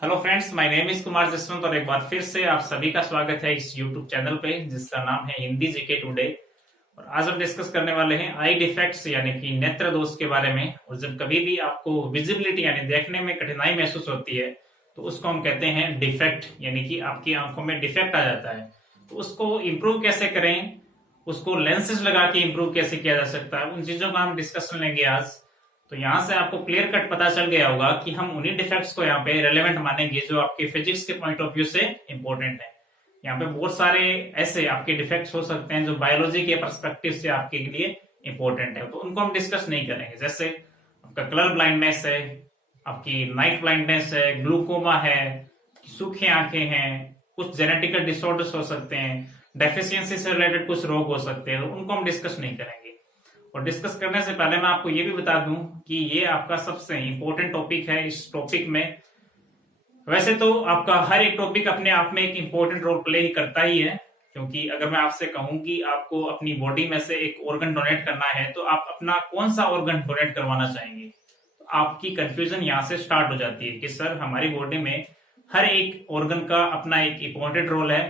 Hello friends, my name is Kumar Jaswant और एक बार फिर से आप सभी का स्वागत है इस यूट्यूब चैनल पे जिसका नाम है हिंदी जीके टुडे। और आज हम डिस्कस करने वाले हैं आई डिफेक्ट्स यानी कि नेत्र दोष के बारे में। और जब कभी भी आपको विजिबिलिटी यानी देखने में कठिनाई महसूस होती है तो उसको हम कहते हैं डिफेक्ट, यानी कि आपकी आंखों में डिफेक्ट आ जाता है। तो उसको इम्प्रूव कैसे करें, उसको लेंसेज लगा के इम्प्रूव कैसे किया जा सकता है, उन चीजों का हम डिस्कशन लेंगे आज। तो यहाँ से आपको क्लियर कट पता चल गया होगा कि हम उन्हीं डिफेक्ट्स को यहाँ पे रेलेवेंट मानेंगे जो आपके फिजिक्स के पॉइंट ऑफ व्यू से इंपॉर्टेंट है। यहाँ पे बहुत सारे ऐसे आपके डिफेक्ट्स हो सकते हैं जो बायोलॉजी के पर्सपेक्टिव से आपके लिए इंपॉर्टेंट है, तो उनको हम डिस्कस नहीं करेंगे। जैसे आपका कलर ब्लाइंडनेस है, आपकी नाइट ब्लाइंडनेस है, ग्लूकोमा है, सूखी आंखें हैं, कुछ जेनेटिकल डिसऑर्डर्स हो सकते हैं, डेफिशिएंसी से रिलेटेड कुछ रोग हो सकते हैं, तो उनको हम डिस्कस नहीं करेंगे। और डिस्कस करने से पहले मैं आपको ये भी बता दूं कि ये आपका सबसे इंपॉर्टेंट टॉपिक है। इस टॉपिक में वैसे तो आपका हर एक टॉपिक अपने आप में एक इंपॉर्टेंट रोल प्ले ही करता ही है, क्योंकि अगर मैं आपसे कहूं कि आपको अपनी बॉडी में से एक ऑर्गन डोनेट करना है तो आप अपना कौन सा ऑर्गन डोनेट करवाना चाहेंगे, तो आपकी कंफ्यूजन यहाँ से स्टार्ट हो जाती है कि सर हमारी बॉडी में हर एक ऑर्गन का अपना एक इंपॉर्टेंट रोल है।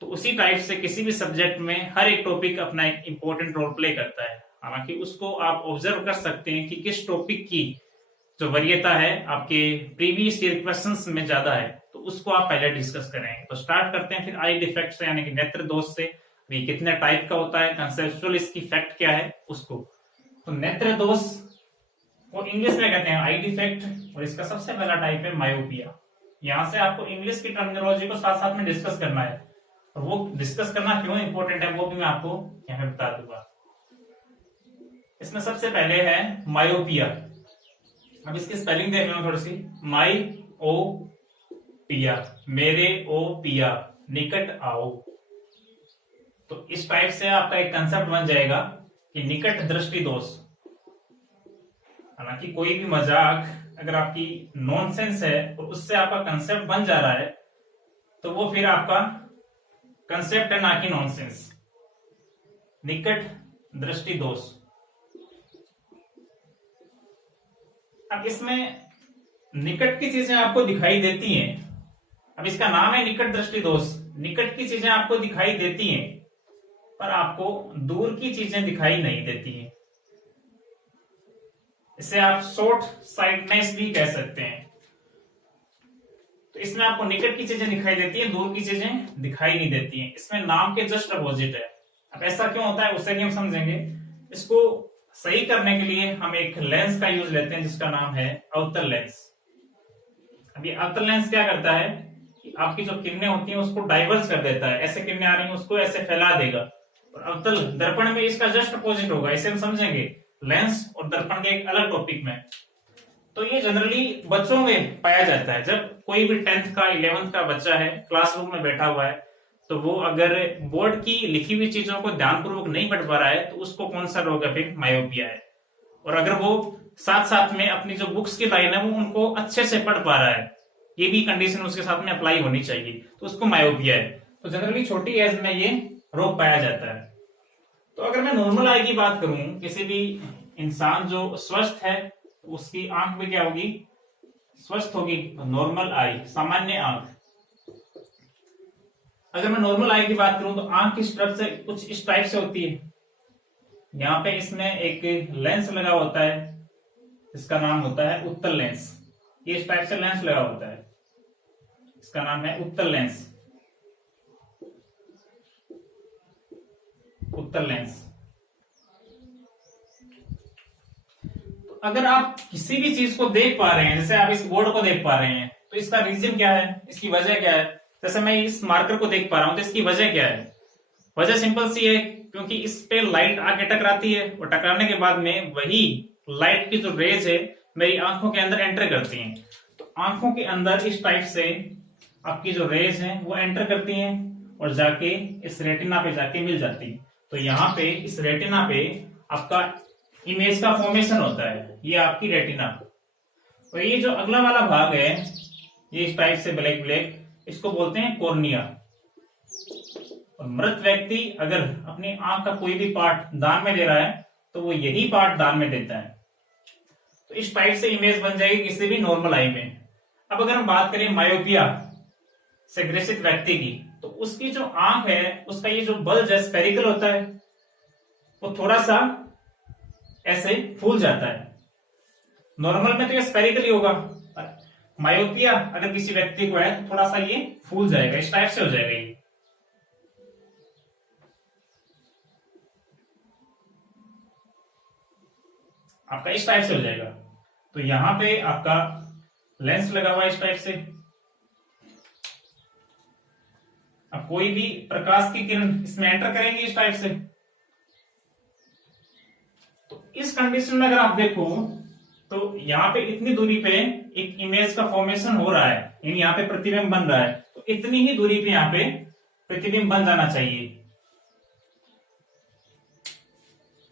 तो उसी टाइप से किसी भी सब्जेक्ट में हर एक टॉपिक अपना एक इंपॉर्टेंट रोल प्ले करता है। हालांकि उसको आप ऑब्जर्व कर सकते हैं कि किस टॉपिक की जो वरीयता है आपके प्रीवियस ईयर क्वेश्चंस में ज्यादा है, तो उसको आप पहले डिस्कस करेंगे। तो स्टार्ट करते हैं फिर आई डिफेक्ट से, यानी कि नेत्र दोष से। ये कितने टाइप का होता है, कंसेप्चुअल इसकी फैक्ट क्या है उसको। तो नेत्र दोष को इंग्लिश में कहते हैं आई डिफेक्ट, और इसका सबसे पहला टाइप है मायोपिया। यहाँ से आपको इंग्लिश की टर्मिनोलॉजी को साथ साथ में डिस्कस करना है, और वो डिस्कस करना क्यों इंपॉर्टेंट है वो भी मैं आपको यहाँ पे बता दूंगा। इसमें सबसे पहले है मायोपिया। अब इसकी स्पेलिंग देख लो थोड़ी सी। माई ओ पिया, मेरे ओ पिया, निकट आओ। तो इस टाइप से आपका एक कंसेप्ट बन जाएगा कि निकट दृष्टि दोष। हालांकि कोई भी मजाक अगर आपकी नॉनसेंस है और उससे आपका कंसेप्ट बन जा रहा है तो वो फिर आपका कंसेप्ट है, ना कि नॉनसेंस। निकट दृष्टि दोष। अब इसमें निकट की चीजें आपको दिखाई देती हैं। अब इसका नाम है निकट दृष्टि दोष। निकट की चीजें आपको दिखाई देती हैं पर आपको दूर की चीजें दिखाई नहीं देती हैं। इसे आप शॉर्ट साइटनेस भी कह सकते हैं। तो इसमें आपको निकट की चीजें दिखाई देती है, दूर की चीजें दिखाई नहीं देती हैं। इसमें नाम के जस्ट अपोजिट है। अब ऐसा क्यों होता है उससे भी हम समझेंगे। इसको सही करने के लिए हम एक लेंस का यूज लेते हैं जिसका नाम है अवतल लेंस। अब ये अवतल लेंस क्या करता है कि आपकी जो किरणें होती हैं उसको डाइवर्स कर देता है। ऐसे किरणें आ रही हैं उसको ऐसे फैला देगा। और अवतल दर्पण में इसका जस्ट अपोजिट होगा। इसे हम समझेंगे लेंस और दर्पण के एक अलग टॉपिक में। तो ये जनरली बच्चों में पाया जाता है। जब कोई भी 10th का 11th का बच्चा है क्लासरूम में बैठा हुआ है तो वो अगर बोर्ड की लिखी हुई चीजों को ध्यानपूर्वक नहीं पढ़ पा रहा है तो उसको कौन सा रोग है, फिर मायोपिया है। और अगर वो साथ साथ में अपनी जो बुक्स की लाइन है वो उनको अच्छे से पढ़ पा रहा है, ये भी कंडीशन उसके साथ में अप्लाई होनी चाहिए, तो उसको मायोपिया है। तो जनरली छोटी एज में ये रोग पाया जाता है। तो अगर मैं नॉर्मल आई की बात करूं, किसी भी इंसान जो स्वस्थ है उसकी आंख में क्या होगी, स्वस्थ होगी, नॉर्मल आई, सामान्य आंख। अगर मैं नॉर्मल आई की बात करूं तो आंख की स्ट्रक्चर कुछ इस टाइप से होती है। यहाँ पे इसमें एक लेंस लगा होता है इसका नाम होता है उत्तल लेंस। ये इस टाइप से लेंस लगा होता है, इसका नाम है उत्तल लेंस। उत्तल लेंस। तो अगर आप किसी भी चीज को देख पा रहे हैं, जैसे आप इस बोर्ड को देख पा रहे हैं, तो इसका रीजन क्या है, इसकी वजह क्या है। जैसे मैं इस मार्कर को देख पा रहा हूं तो इसकी वजह क्या है। वजह सिंपल सी है, क्योंकि इस पे लाइट आके टकराती है और टकराने के बाद में वही लाइट की जो रेज है मेरी आंखों के अंदर एंटर करती हैं। तो आंखों के अंदर इस टाइप से आपकी जो रेज है वो एंटर करती हैं और जाके इस रेटिना पे जाके मिल जाती है। तो यहाँ पे इस रेटिना पे आपका इमेज का फॉर्मेशन होता है, ये आपकी रेटिना। और ये जो अगला वाला भाग है ये इस टाइप से ब्लैक ब्लैक, इसको बोलते हैं कॉर्निया। और मृत व्यक्ति अगर अपनी आंख का कोई भी पार्ट दान में दे रहा है तो वो यही पार्ट दान में देता है। तो इस टाइप से इमेज बन जाएगी किसी भी नॉर्मल आई में। अब अगर हम बात करें मायोपिया से ग्रसित व्यक्ति की, तो उसकी जो आंख है उसका ये जो बल्ज है स्पेरिकल होता है, वो थोड़ा सा ऐसे फूल जाता है। नॉर्मल में तो ये स्पेरिकल ही होगा, मायोपिया अगर किसी व्यक्ति को है तो थोड़ा सा ये फूल जाएगा, इस टाइप से हो जाएगा ये। आपका इस टाइप से हो जाएगा। तो यहां पे आपका लेंस लगा हुआ है इस टाइप से। अब कोई भी प्रकाश की किरण इसमें एंटर करेंगे इस टाइप से। तो इस कंडीशन में अगर आप देखो तो यहां पे इतनी दूरी पे एक इमेज का फॉर्मेशन हो रहा है, यानी यहाँ पे प्रतिबिंब बन रहा है, तो इतनी ही दूरी पे यहाँ पे प्रतिबिंब बन जाना चाहिए।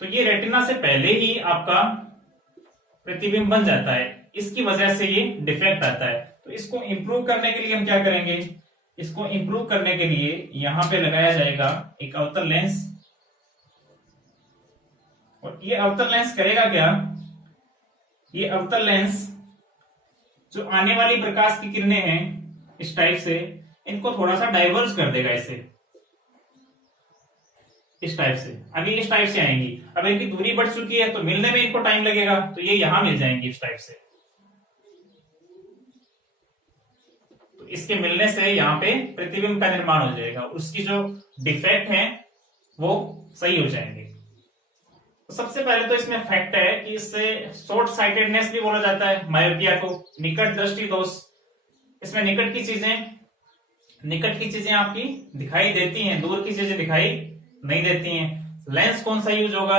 तो ये रेटिना से पहले ही आपका प्रतिबिंब बन जाता है, इसकी वजह से ये डिफेक्ट आता है। तो इसको इंप्रूव करने के लिए हम क्या करेंगे, इसको इंप्रूव करने के लिए यहां पे लगाया जाएगा एक अवतल लेंस। और ये अवतल लेंस करेगा क्या, ये अवतल लेंस जो आने वाली प्रकाश की किरणें हैं इस टाइप से, इनको थोड़ा सा डाइवर्ज कर देगा इसे, इस टाइप से। अभी इस टाइप से आएंगी, अब इनकी दूरी बढ़ चुकी है तो मिलने में इनको टाइम लगेगा, तो ये यहां मिल जाएंगी इस टाइप से। तो इसके मिलने से यहाँ पे प्रतिबिंब का निर्माण हो जाएगा, उसकी जो डिफेक्ट है वो सही हो जाएंगे। तो सबसे पहले तो इसमें फैक्ट है कि इससे शॉर्ट साइटेडनेस भी बोला जाता है मायोपिया को, निकट दृष्टि दोष। इसमें निकट की चीजें आपकी दिखाई देती हैं, दूर की चीजें दिखाई नहीं देती हैं। लेंस कौन सा यूज होगा,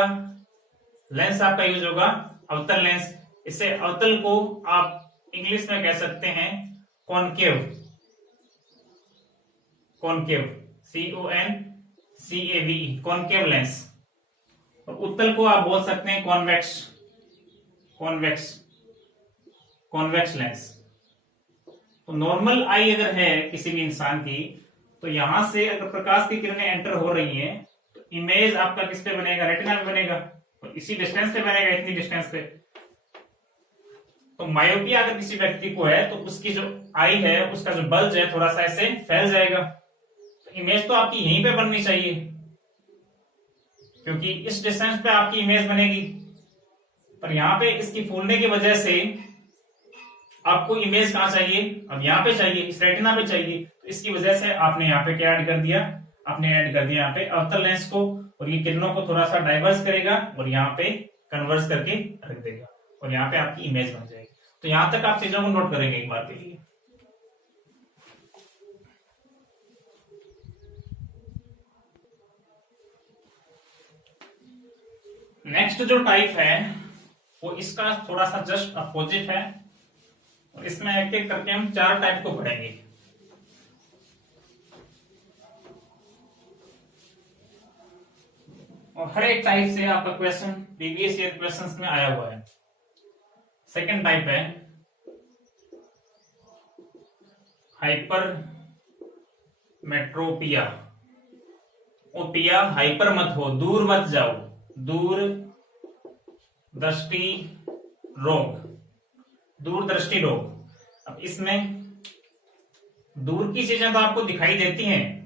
लेंस आपका यूज होगा अवतल लेंस। इसे अवतल को आप इंग्लिश में कह सकते हैं कॉनकेव, CONCAVE, कॉनकेव लेंस। और उत्तल को आप बोल सकते हैं कॉन्वेक्स लेंस। तो नॉर्मल आई अगर है किसी भी इंसान की, तो यहां से अगर प्रकाश की किरणें एंटर हो रही हैं तो इमेज आपका किस पे बनेगा, रेटिना पे बनेगा, तो इसी डिस्टेंस पे बनेगा, इतनी डिस्टेंस पे। तो मायोपिया अगर किसी व्यक्ति को है तो उसकी जो आई है उसका जो बल्ज है थोड़ा सा ऐसे फैल जाएगा। तो इमेज तो आपकी यहीं पे बननी चाहिए, क्योंकि इस डिस्टेंस पे आपकी इमेज बनेगी, पर यहां पे इसकी फूलने की वजह से आपको इमेज कहां चाहिए, अब यहां पे चाहिए, इस रेटिना पे चाहिए। तो इसकी वजह से आपने यहाँ पे क्या ऐड कर दिया, आपने ऐड कर दिया यहाँ पे अवतल लेंस को, और ये किरणों को थोड़ा सा डाइवर्स करेगा और यहाँ पे कन्वर्स करके रख देगा, और यहाँ पे आपकी इमेज बन जाएगी। तो यहां तक आप चीजों को नोट करेंगे एक बार के लिए। नेक्स्ट जो टाइप है वो इसका थोड़ा सा जस्ट अपोजिट है, और इसमें एक एक करके हम 4 टाइप को पढ़ेंगे। और हर एक टाइप से आपका क्वेश्चन प्रीवियस ईयर क्वेश्चंस में आया हुआ है। सेकंड टाइप है हाइपर मेट्रोपिया। ओपिया हाइपर मत हो, दूर मत जाओ, दूर दृष्टि रोग। अब इसमें दूर की चीजें तो आपको दिखाई देती हैं,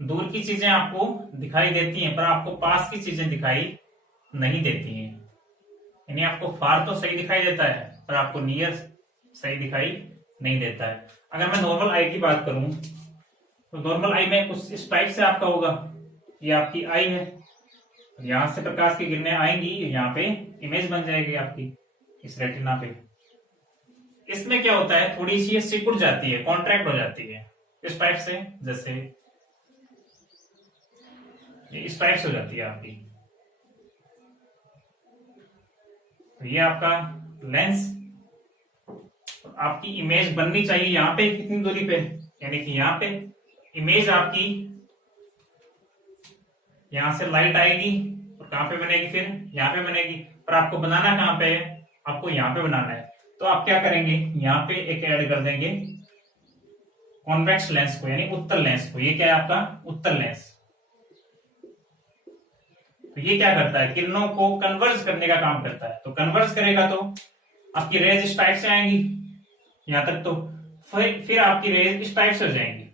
दूर की चीजें आपको दिखाई देती हैं, पर आपको पास की चीजें दिखाई नहीं देती हैं। यानी आपको फार तो सही दिखाई देता है, पर आपको नियर सही दिखाई नहीं देता है। अगर मैं नॉर्मल आई की बात करूं तो नॉर्मल आई में कुछ इस टाइप से आपका होगा, ये आपकी आई है, यहां से प्रकाश की किरणें आएंगी, यहाँ पे इमेज बन जाएगी आपकी इस रेटिना पे। इसमें क्या होता है, थोड़ी सी सिकुड़ जाती है, कॉन्ट्रैक्ट हो जाती है इस टाइप से, जैसे इस टाइप से हो जाती है आपकी। तो ये आपका लेंस, आपकी इमेज बननी चाहिए यहाँ पे कितनी दूरी पे, यानी कि यहाँ पे इमेज आपकी, यहां से लाइट आएगी और कहां पे बनेगी, फिर यहाँ पे बनेगी, पर आपको बनाना कहां पे है, आपको यहाँ पे बनाना है। तो आप क्या करेंगे, यहाँ पे एक ऐड कर देंगे कॉन्वेक्स लेंस को, यानी उत्तल लेंस को। ये क्या है आपका उत्तल लेंस। तो ये क्या करता है, किरणों को कन्वर्ज करने का काम करता है। तो कन्वर्ज करेगा तो आपकी रेज इस टाइप से आएंगी, यहां तक तो फिर आपकी रेज इस टाइप से हो जाएंगी।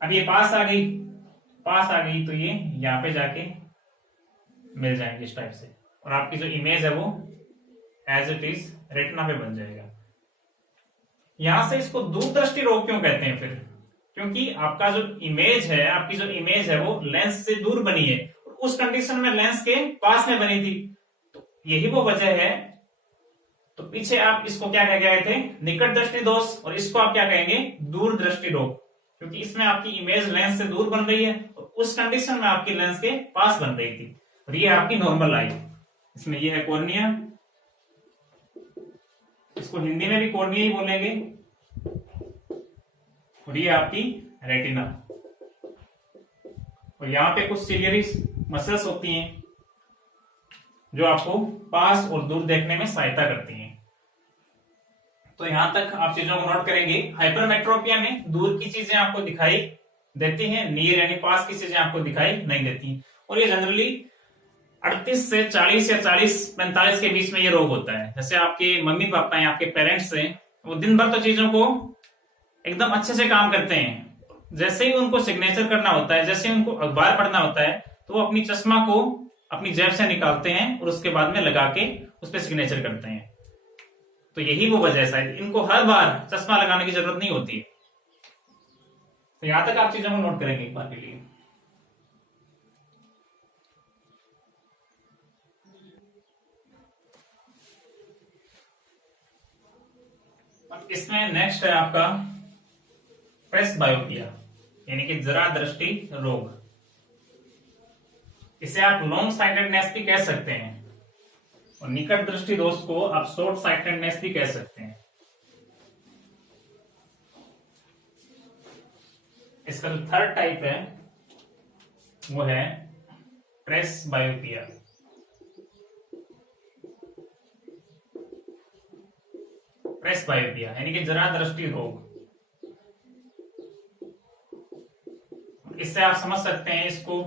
अब ये पास आ गई, पास आ गई तो ये यहाँ पे जाके मिल जाएंगे इस टाइप से, और आपकी जो इमेज है वो एज इट इज रेटिना पे बन जाएगा। यहां से इसको दूरदृष्टि रोग क्यों कहते हैं फिर? क्योंकि आपका जो इमेज है, आपकी जो इमेज है वो लेंस से दूर बनी है, उस कंडीशन में लेंस के पास में बनी थी, तो यही वो वजह है। तो पीछे आप इसको क्या कह गए थे? निकट दृष्टि दोष, और इसको आप क्या कहेंगे? दूर दृष्टि रोग, क्योंकि इसमें आपकी इमेज लेंस से दूर बन रही है और उस कंडीशन में आपकी लेंस के पास बन रही थी, और ये आपकी नॉर्मल आई। इसमें ये है कॉर्निया, इसको हिंदी में भी कॉर्निया ही बोलेंगे, और ये आपकी रेटिना, और यहां पे कुछ सिलियरी मसल्स होती हैं जो आपको पास और दूर देखने में सहायता करती हैं। तो यहां तक आप चीजों को नोट करेंगे। हाइपरमेट्रोपिया में दूर की चीजें आपको दिखाई देती हैं, नियर यानी पास की चीजें आपको दिखाई नहीं देती, और ये जनरली 38 से 40 या 40-45 के बीच में ये रोग होता है। जैसे आपके मम्मी पापा हैं, आपके पेरेंट्स हैं, वो दिन भर तो चीजों को एकदम अच्छे से काम करते हैं, जैसे ही उनको सिग्नेचर करना होता है, जैसे ही उनको अखबार पढ़ना होता है, तो वो अपनी चश्मा को अपनी जेब से निकालते हैं और उसके बाद में लगा के उस पर सिग्नेचर करते हैं। तो यही वो वजह है, शायद इनको हर बार चश्मा लगाने की जरूरत नहीं होती। तो यहां तक आप चीजों को नोट करेंगे एक बार के लिए। इसमें नेक्स्ट है आपका प्रेसबायोपिया, यानी कि जरा दृष्टि रोग। इसे आप लॉन्ग साइटेडनेस भी कह सकते हैं, और निकट दृष्टि दोष को आप शॉर्ट साइटेडनेस भी कह सकते हैं। इसका जो थर्ड टाइप है वो है प्रेसबायोपिया। प्रेसबायोपिया यानी कि जरा दृष्टि रोग। इससे आप समझ सकते हैं, इसको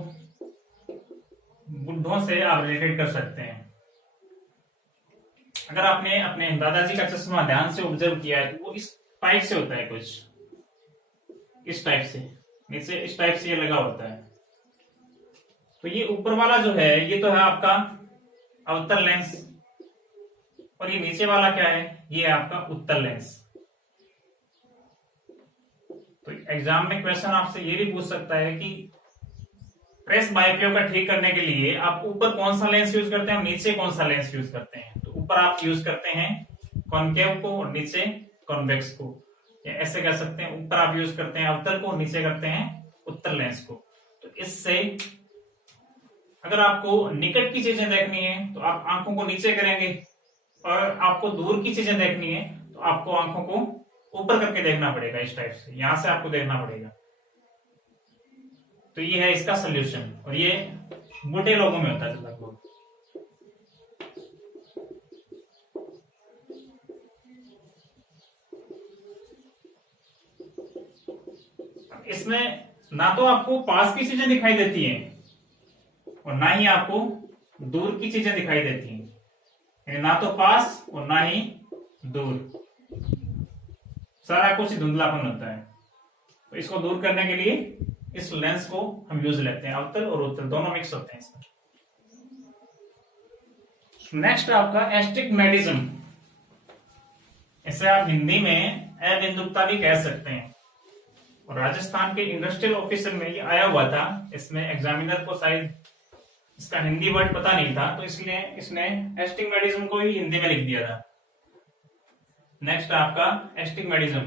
बुढ़ों से आप रिलेटेड कर सकते हैं। अगर आपने अपने दादाजी का चश्मा ध्यान से ऑब्जर्व किया है तो वो इस टाइप से होता है, कुछ इस टाइप से, नीचे इस टाइप से ये लगा होता है। तो ये ऊपर वाला जो है ये तो है आपका अवतल लेंस, और ये नीचे वाला क्या है? ये है आपका उत्तल लेंस। तो एग्जाम में क्वेश्चन आपसे ये भी पूछ सकता है कि प्रेसबायोपिया का ठीक करने के लिए आप ऊपर कौन सा लेंस यूज करते हैं और नीचे कौन सा लेंस यूज करते हैं? तो ऊपर आप यूज करते हैं कॉनकेव को और नीचे कॉन्वेक्स को, या ऐसे कह सकते हैं ऊपर आप यूज करते हैं अवतल को और नीचे करते हैं उत्तल लेंस को। तो इससे अगर आपको निकट की चीजें देखनी है तो आप आंखों को नीचे करेंगे, और आपको दूर की चीजें देखनी है तो आपको आंखों को ऊपर करके देखना पड़ेगा, इस टाइप से यहां से आपको देखना पड़ेगा। तो ये है इसका सोल्यूशन, और ये बूढ़े लोगों में होता है लगभग। इसमें ना तो आपको पास की चीजें दिखाई देती हैं और ना ही आपको दूर की चीजें दिखाई देती हैं, यानी ना तो पास और ना ही दूर, सारा कुछ धुंधलापन होता है। तो इसको दूर करने के लिए इस लेंस को हम यूज लेते हैं, अवतल और उत्तल दोनों मिक्स होते हैं इसमें। नेक्स्ट आपका एस्टिग्मेटिज्म, इसे आप हिंदी में अबिंदुकता भी कह सकते हैं, और राजस्थान के इंडस्ट्रियल ऑफिसर में ये आया हुआ था। इसमें एग्जामिनर को शायद इसका हिंदी वर्ड पता नहीं था, तो इसलिए इसने एस्टिग्मेटिज्म को ही हिंदी में लिख दिया था। नेक्स्ट आपका एस्टिग्मेटिज्म,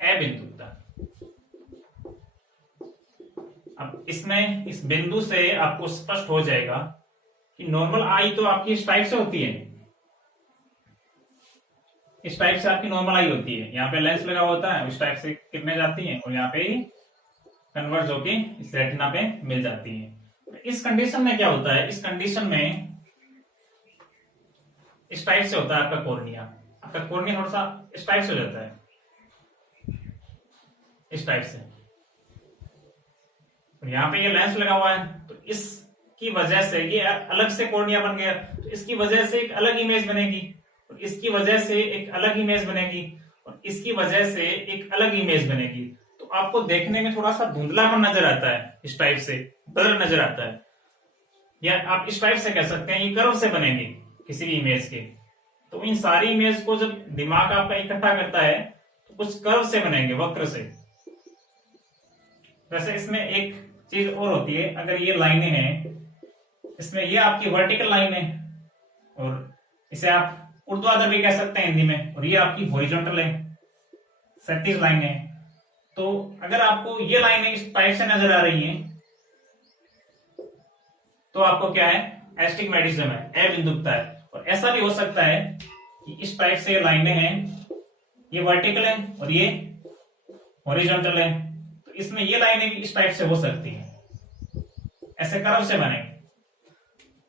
अबिंदुकता। अब इसमें इस बिंदु से आपको स्पष्ट हो जाएगा कि नॉर्मल आई तो आपकी इस टाइप से होती है, इस टाइप से आपकी नॉर्मल आई होती है, यहाँ पे लेंस लगा होता है, इस टाइप से किरणें जाती हैं और यहाँ पे कन्वर्ज होके इस रेटिना पे मिल जाती है। इस कंडीशन में क्या होता है? इस कंडीशन में इस टाइप से होता है आपका कॉर्निया। आपका कॉर्निया थोड़ा सा इस टाइप से हो जाता है, इस टाइप से, और यहाँ पे ये लेंस लगा हुआ है, तो इस की वजह से ये अलग से कॉर्निया बन गया, तो इसकी वजह से एक अलग इमेज बनेगी, और इसकी वजह से एक अलग इमेज बनेगी, और इसकी वजह से एक अलग इमेज बनेगी। तो आपको देखने में थोड़ा सा धुंधलापन नजर आता है, इस टाइप से ब्लर नजर आता है, या आप इस टाइप से कह सकते हैं ये कर्व से बनेंगे किसी भी इमेज के। तो इन सारी इमेज को जब दिमाग आपका इकट्ठा करता है तो कुछ कर्व से बनेंगे, वक्र से। वैसे इसमें एक चीज और होती है, अगर ये लाइनें हैं, इसमें ये आपकी वर्टिकल लाइन है, और इसे आप ऊर्ध्वाधर भी कह सकते हैं हिंदी में, और ये आपकी हॉरिजॉन्टल है, क्षैतिज लाइन है। तो अगर आपको ये लाइनें इस टाइप से नजर आ रही हैं तो आपको क्या है, एस्टिग्मेटिज्म है, अबिंदुकता है। और ऐसा भी हो सकता है कि इस टाइप से ये लाइनें हैं, ये वर्टिकल है और ये हॉरिजॉन्टल है, तो इसमें ये लाइनें भी इस टाइप से हो सकती हैं, ऐसे कर्व से बनेंगे।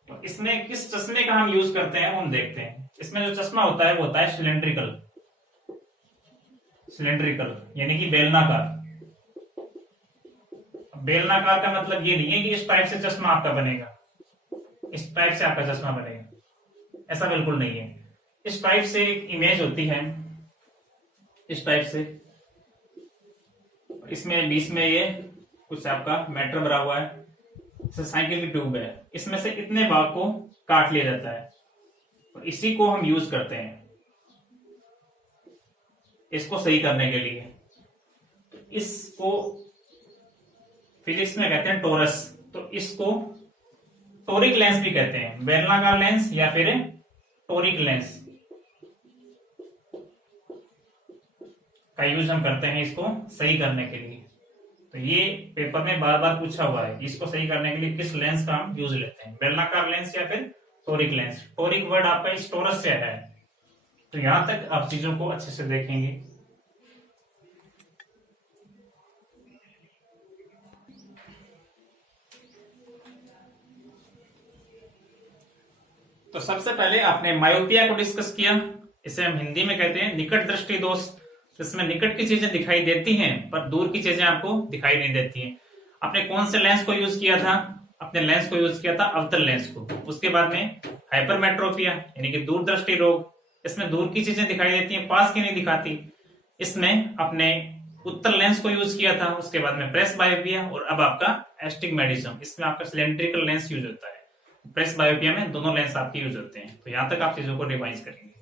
तो इसमें किस चश्मे का हम यूज करते हैं वो हम देखते हैं। इसमें जो चश्मा होता है वो होता है सिलेंड्रिकल, सिलेंड्रिकल यानी कि बेलनाकार। बेलनाकार का मतलब ये नहीं है कि इस टाइप से चश्मा आपका बनेगा, इस टाइप से आपका चश्मा बनेगा, ऐसा बिल्कुल नहीं है। इस टाइप से एक इमेज होती है, इस टाइप से, इसमें बीच में ये कुछ आपका मैटर भरा हुआ है, जैसे साइकिल की ट्यूब है, इसमें से इतने भाग को काट लिया जाता है, और इसी को हम यूज करते हैं इसको सही करने के लिए। इसको फिजिक्स में कहते हैं टोरस, तो इसको टोरिक लेंस भी कहते हैं, बेलनाकार लेंस या फिर टोरिक लेंस का यूज हम करते हैं इसको सही करने के लिए। तो ये पेपर में बार बार पूछा हुआ है, इसको सही करने के लिए किस लेंस का हम यूज लेते हैं, बेलनाकार लेंस या फिर टोरिक लेंस। टोरिक वर्ड आपका इस टोरस से है। तो यहां तक आप चीजों को अच्छे से देखेंगे। तो सबसे पहले आपने मायोपिया को डिस्कस किया, इसे हम हिंदी में कहते हैं निकट दृष्टि दोष। इसमें निकट की चीजें दिखाई देती हैं पर दूर की चीजें आपको दिखाई नहीं देती हैं। आपने कौन से लेंस को यूज किया था, अपने लेंस को यूज किया था अवतल लेंस को। उसके बाद में हाइपरमेट्रोपिया यानी कि दूरदृष्टि रोग, इसमें दूर की चीजें दिखाई देती हैं, पास की नहीं दिखाती। इसमें अपने उत्तल लेंस को यूज किया था। उसके बाद में प्रेस बायोपिया, और अब आपका एस्टिग्मेटिज्म, इसमें आपका सिलेंड्रिकल लेंस यूज होता है। प्रेस बायोपिया में दोनों लेंस आपके यूज होते हैं। तो यहां तक आप चीजों को रिवाइज करेंगे।